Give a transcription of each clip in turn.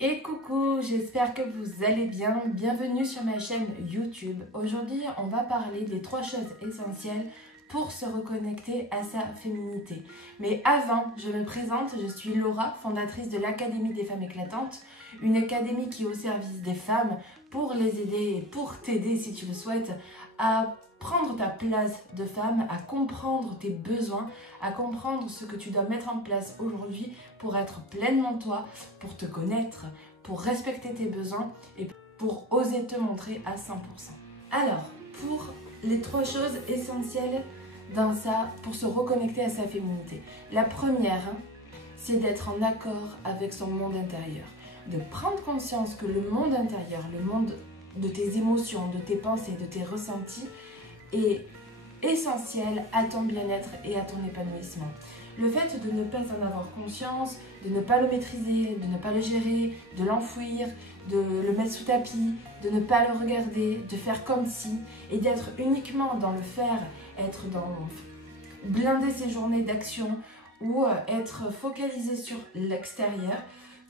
Et coucou, j'espère que vous allez bien. Bienvenue sur ma chaîne YouTube. Aujourd'hui, on va parler des 3 choses essentielles pour se reconnecter à sa féminité. Mais avant, je me présente, je suis Laura, fondatrice de l'Académie des femmes éclatantes, une académie qui est au service des femmes pour les aider et pour t'aider si tu le souhaites à prendre ta place de femme, à comprendre tes besoins, à comprendre ce que tu dois mettre en place aujourd'hui pour être pleinement toi, pour te connaître, pour respecter tes besoins et pour oser te montrer à 100%. Alors, pour les 3 choses essentielles pour se reconnecter à sa féminité. La première, c'est d'être en accord avec son monde intérieur. De prendre conscience que le monde intérieur, le monde de tes émotions, de tes pensées, de tes ressentis, est essentiel à ton bien-être et à ton épanouissement. Le fait de ne pas en avoir conscience, de ne pas le maîtriser, de ne pas le gérer, de l'enfouir, de le mettre sous tapis, de ne pas le regarder, de faire comme si, et d'être uniquement dans le faire, être dans blinder ses journées d'action ou être focalisé sur l'extérieur.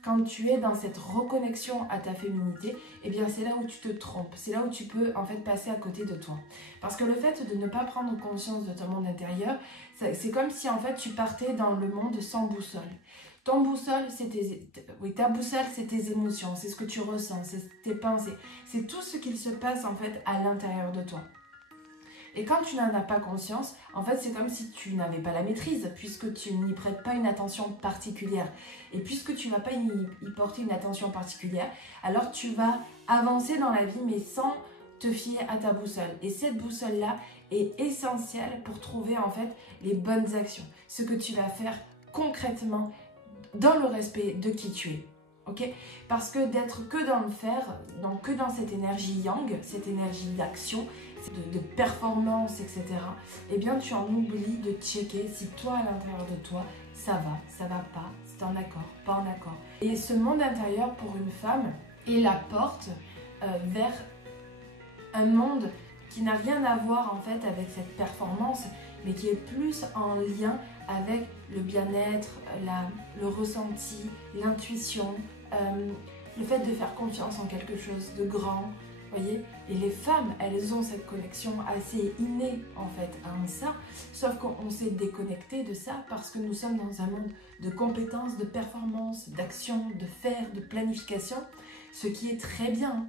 Quand tu es dans cette reconnexion à ta féminité, eh bien c'est là où tu te trompes, c'est là où tu peux en fait passer à côté de toi. Parce que le fait de ne pas prendre conscience de ton monde intérieur, c'est comme si en fait tu partais dans le monde sans boussole. Ton boussole, ta boussole, c'est tes émotions, c'est ce que tu ressens, c'est tes pensées, c'est tout ce qu'il se passe en fait à l'intérieur de toi. Et quand tu n'en as pas conscience, en fait, c'est comme si tu n'avais pas la maîtrise, puisque tu n'y prêtes pas une attention particulière. Et puisque tu ne vas pas y porter une attention particulière, alors tu vas avancer dans la vie, mais sans te fier à ta boussole. Et cette boussole-là est essentielle pour trouver en fait les bonnes actions. Ce que tu vas faire concrètement dans le respect de qui tu es. Okay, parce que d'être que dans le faire, donc que dans cette énergie yang, cette énergie d'action, de performance, etc., eh bien tu en oublies de checker si toi à l'intérieur de toi, ça va pas, c'est en accord, pas en accord. Et ce monde intérieur pour une femme est la porte vers un monde qui n'a rien à voir en fait avec cette performance, mais qui est plus en lien avec le bien-être, le ressenti, l'intuition, le fait de faire confiance en quelque chose de grand, voyez. Et les femmes, elles ont cette connexion assez innée en fait à ça, sauf qu'on s'est déconnecté de ça parce que nous sommes dans un monde de compétences, de performance, d'action, de faire, de planification, ce qui est très bien,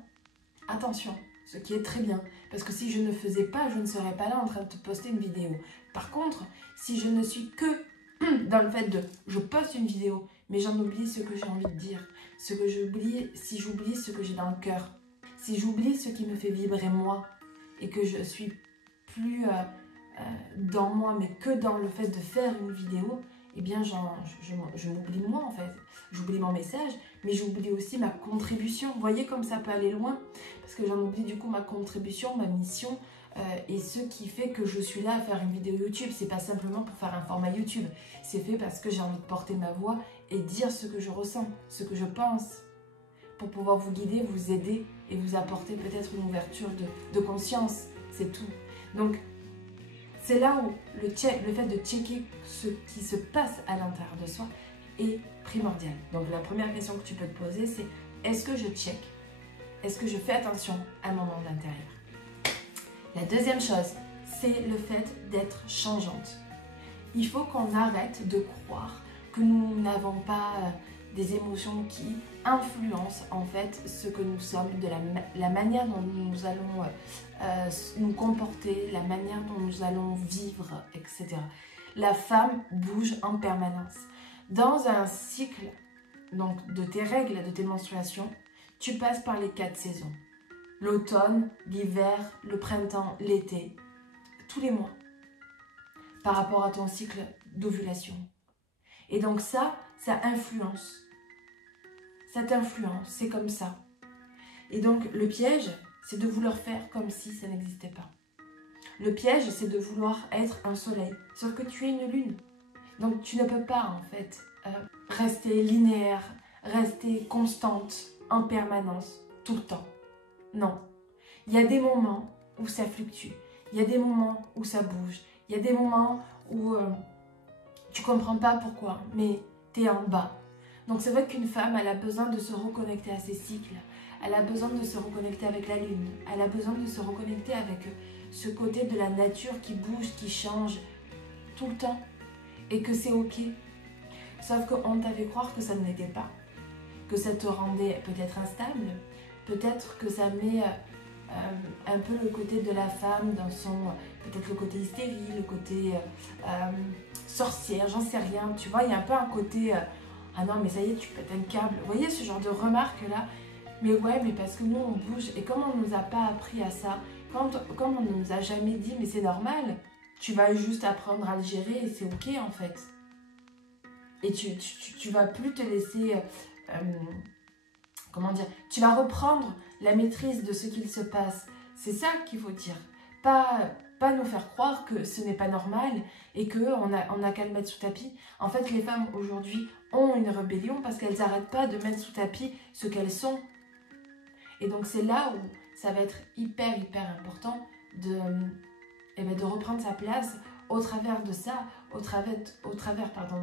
attention, ce qui est très bien, parce que si je ne faisais pas, je ne serais pas là en train de te poster une vidéo. Par contre, si je ne suis que dans le fait de je poste une vidéo, mais j'en oublie ce que j'ai envie de dire, si j'oublie ce que j'ai dans le cœur, si j'oublie ce qui me fait vibrer moi, et que je suis plus dans moi, mais que dans le fait de faire une vidéo, eh bien je m'oublie moi en fait. J'oublie mon message, mais j'oublie aussi ma contribution. Vous voyez comme ça peut aller loin, parce que j'en oublie du coup ma contribution, ma mission, et ce qui fait que je suis là à faire une vidéo YouTube. C'est pas simplement pour faire un format YouTube, c'est fait parce que j'ai envie de porter ma voix et dire ce que je ressens, ce que je pense, pour pouvoir vous guider, vous aider et vous apporter peut-être une ouverture de conscience, c'est tout. Donc c'est là où le fait de checker ce qui se passe à l'intérieur de soi est primordial. Donc la première question que tu peux te poser, c'est est-ce que je check? Est-ce que je fais attention à mon monde intérieur? La deuxième chose, c'est le fait d'être changeante. Il faut qu'on arrête de croire que nous n'avons pas des émotions qui influencent en fait ce que nous sommes, de la manière dont nous allons nous comporter, la manière dont nous allons vivre, etc. La femme bouge en permanence. Dans un cycle donc, de tes règles, de tes menstruations, tu passes par les 4 saisons. L'automne, l'hiver, le printemps, l'été, tous les mois, par rapport à ton cycle d'ovulation. Et donc ça influence. Ça t'influence, c'est comme ça. Et donc le piège, c'est de vouloir faire comme si ça n'existait pas. Le piège, c'est de vouloir être un soleil, sauf que tu es une lune. Donc tu ne peux pas en fait rester linéaire, rester constante en permanence, tout le temps. Non. Il y a des moments où ça fluctue, il y a des moments où ça bouge, il y a des moments où tu comprends pas pourquoi, mais tu es en bas. Donc c'est vrai qu'une femme, elle a besoin de se reconnecter à ses cycles, elle a besoin de se reconnecter avec la lune, elle a besoin de se reconnecter avec ce côté de la nature qui bouge, qui change tout le temps et que c'est ok. Sauf qu'on t'avait croire que ça ne l'était pas, que ça te rendait peut-être instable, peut-être que ça met un peu le côté de la femme dans son, peut-être le côté hystérie, le côté sorcière, j'en sais rien, tu vois, il y a un peu un côté, ah non mais ça y est, tu pètes un câble, vous voyez ce genre de remarques là, mais ouais, mais parce que nous on bouge, et comme on ne nous a pas appris à ça, comme on ne nous a jamais dit, mais c'est normal, tu vas juste apprendre à le gérer et c'est ok en fait. Et tu vas plus te laisser, comment dire, tu vas reprendre la maîtrise de ce qu'il se passe. C'est ça qu'il faut dire. Pas nous faire croire que ce n'est pas normal et qu'on a qu'à le mettre sous tapis. En fait, les femmes aujourd'hui ont une rébellion parce qu'elles n'arrêtent pas de mettre sous tapis ce qu'elles sont. Et donc c'est là où ça va être hyper important de reprendre sa place au travers de ça, au travers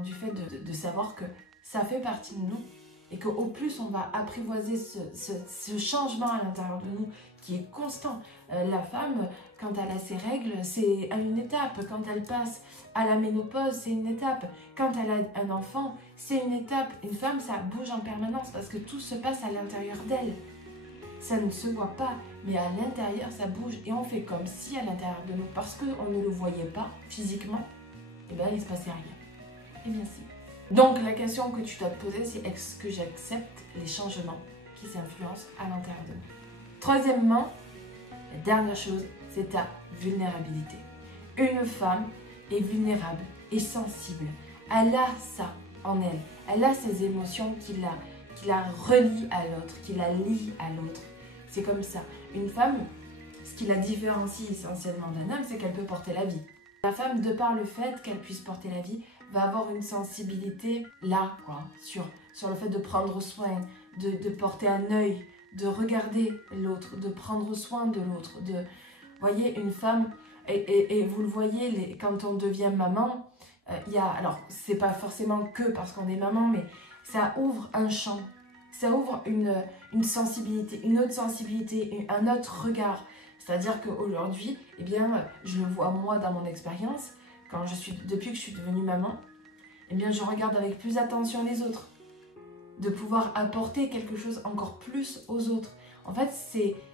du fait de savoir que ça fait partie de nous et qu'au plus on va apprivoiser ce changement à l'intérieur de nous qui est constant. La femme, quand elle a ses règles, c'est une étape. Quand elle passe à la ménopause, c'est une étape. Quand elle a un enfant, c'est une étape. Une femme, ça bouge en permanence parce que tout se passe à l'intérieur d'elle. Ça ne se voit pas, mais à l'intérieur, ça bouge. Et on fait comme si à l'intérieur de nous, parce qu'on ne le voyait pas physiquement, eh bien, il ne se passait rien. Eh bien, si. Donc, la question que tu dois te poser, c'est est-ce que j'accepte les changements qui s'influencent à l'intérieur de nous? Troisièmement, la dernière chose, c'est ta vulnérabilité. Une femme est vulnérable et sensible. Elle a ça en elle. Elle a ces émotions qui la relie à l'autre, qui la lie à l'autre. C'est comme ça. Une femme, ce qui la différencie essentiellement d'un homme, c'est qu'elle peut porter la vie. La femme, de par le fait qu'elle puisse porter la vie, va avoir une sensibilité là, quoi, sur le fait de prendre soin, de porter un œil, de regarder l'autre, de prendre soin de l'autre. Voyez, une femme, et vous le voyez, quand on devient maman, alors, c'est pas forcément que parce qu'on est maman, mais ça ouvre un champ, ça ouvre une sensibilité, une autre sensibilité, un autre regard. C'est-à-dire qu'aujourd'hui, eh bien, je le vois moi dans mon expérience, depuis que je suis devenue maman, eh bien, je regarde avec plus attention les autres, de pouvoir apporter quelque chose encore plus aux autres. En fait,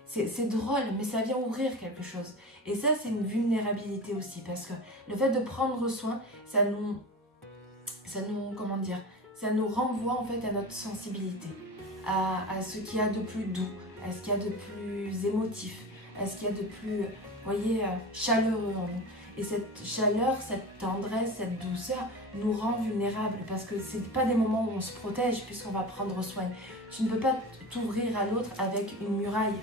c'est drôle, mais ça vient ouvrir quelque chose. Et ça, c'est une vulnérabilité aussi, parce que le fait de prendre soin, ça nous comment dire, ça nous renvoie en fait à notre sensibilité, à ce qu'il y a de plus doux, à ce qu'il y a de plus émotif, à ce qu'il y a de plus, voyez, chaleureux en nous. Et cette chaleur, cette tendresse, cette douceur nous rend vulnérables parce que ce n'est pas des moments où on se protège puisqu'on va prendre soin. Tu ne peux pas t'ouvrir à l'autre avec une muraille.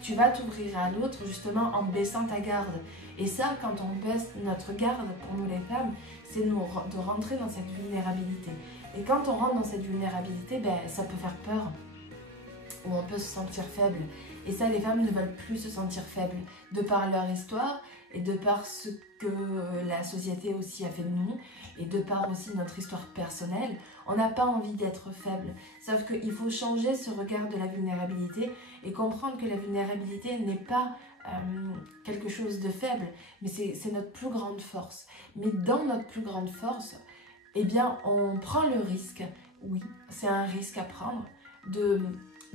Tu vas t'ouvrir à l'autre justement en baissant ta garde. Et ça, quand on baisse notre garde, pour nous les femmes, c'est de rentrer dans cette vulnérabilité. Et quand on rentre dans cette vulnérabilité, ben, ça peut faire peur. Ou on peut se sentir faible. Et ça, les femmes ne veulent plus se sentir faibles, de par leur histoire et de par ce que la société aussi a fait de nous, et de par aussi notre histoire personnelle. On n'a pas envie d'être faible. Sauf qu'il faut changer ce regard de la vulnérabilité et comprendre que la vulnérabilité n'est pas quelque chose de faible, mais c'est notre plus grande force. Mais dans notre plus grande force, eh bien, on prend le risque, oui, c'est un risque à prendre, de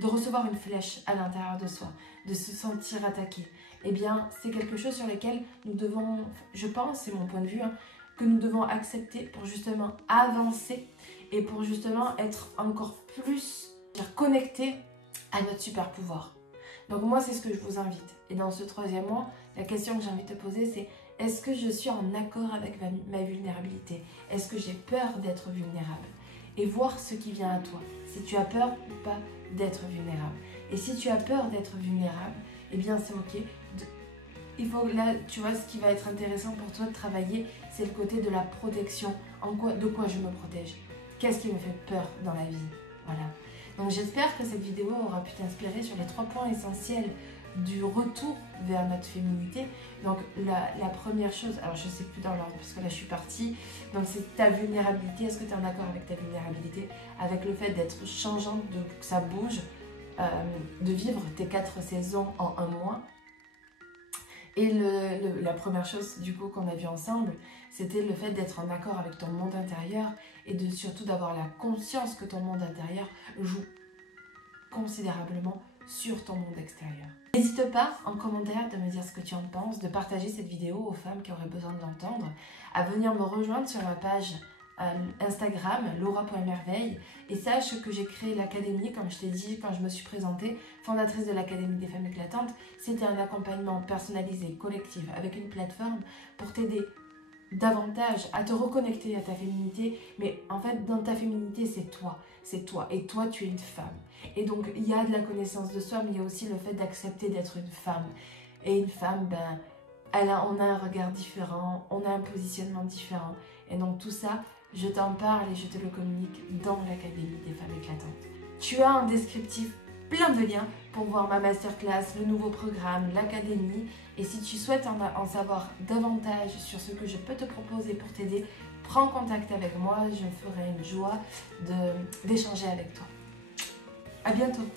recevoir une flèche à l'intérieur de soi, de se sentir attaqué. Eh bien, c'est quelque chose sur lequel nous devons, je pense, c'est mon point de vue, hein, que nous devons accepter pour justement avancer et pour justement être encore plus connectés à notre super pouvoir. Donc moi, c'est ce que je vous invite. Et dans ce troisième mois, la question que j'ai envie de te poser, c'est est-ce que je suis en accord avec ma vulnérabilité? Est-ce que j'ai peur d'être vulnérable? Et voir ce qui vient à toi, si tu as peur ou pas d'être vulnérable. Et si tu as peur d'être vulnérable, eh bien c'est ok. Il faut, là, tu vois, ce qui va être intéressant pour toi de travailler, c'est le côté de la protection. De quoi je me protège? Qu'est-ce qui me fait peur dans la vie? Voilà. Donc j'espère que cette vidéo aura pu t'inspirer sur les 3 points essentiels du retour vers notre féminité. Donc la première chose, alors je ne sais plus dans l'ordre parce que là je suis partie, donc c'est ta vulnérabilité. Est-ce que tu es en accord avec ta vulnérabilité, avec le fait d'être changeante, que ça bouge, de vivre tes 4 saisons en un mois? Et la première chose du coup qu'on a vu ensemble, c'était le fait d'être en accord avec ton monde intérieur et surtout d'avoir la conscience que ton monde intérieur joue considérablement sur ton monde extérieur. N'hésite pas en commentaire de me dire ce que tu en penses, de partager cette vidéo aux femmes qui auraient besoin de l'entendre, à venir me rejoindre sur ma page Instagram, laura.merveille, et sache que j'ai créé l'académie, comme je t'ai dit quand je me suis présentée, fondatrice de l'Académie des femmes éclatantes. C'était un accompagnement personnalisé, collectif, avec une plateforme pour t'aider davantage à te reconnecter à ta féminité. Mais en fait, dans ta féminité, c'est toi, et toi tu es une femme. Et donc il y a de la connaissance de soi, mais il y a aussi le fait d'accepter d'être une femme. Et une femme, ben, on a un regard différent, on a un positionnement différent, et donc tout ça, je t'en parle et je te le communique dans l'Académie des femmes éclatantes. Tu as un descriptif plein de liens pour voir ma masterclass, le nouveau programme, l'académie. Et si tu souhaites en savoir davantage sur ce que je peux te proposer pour t'aider, prends contact avec moi, je me ferai une joie d'échanger avec toi. À bientôt.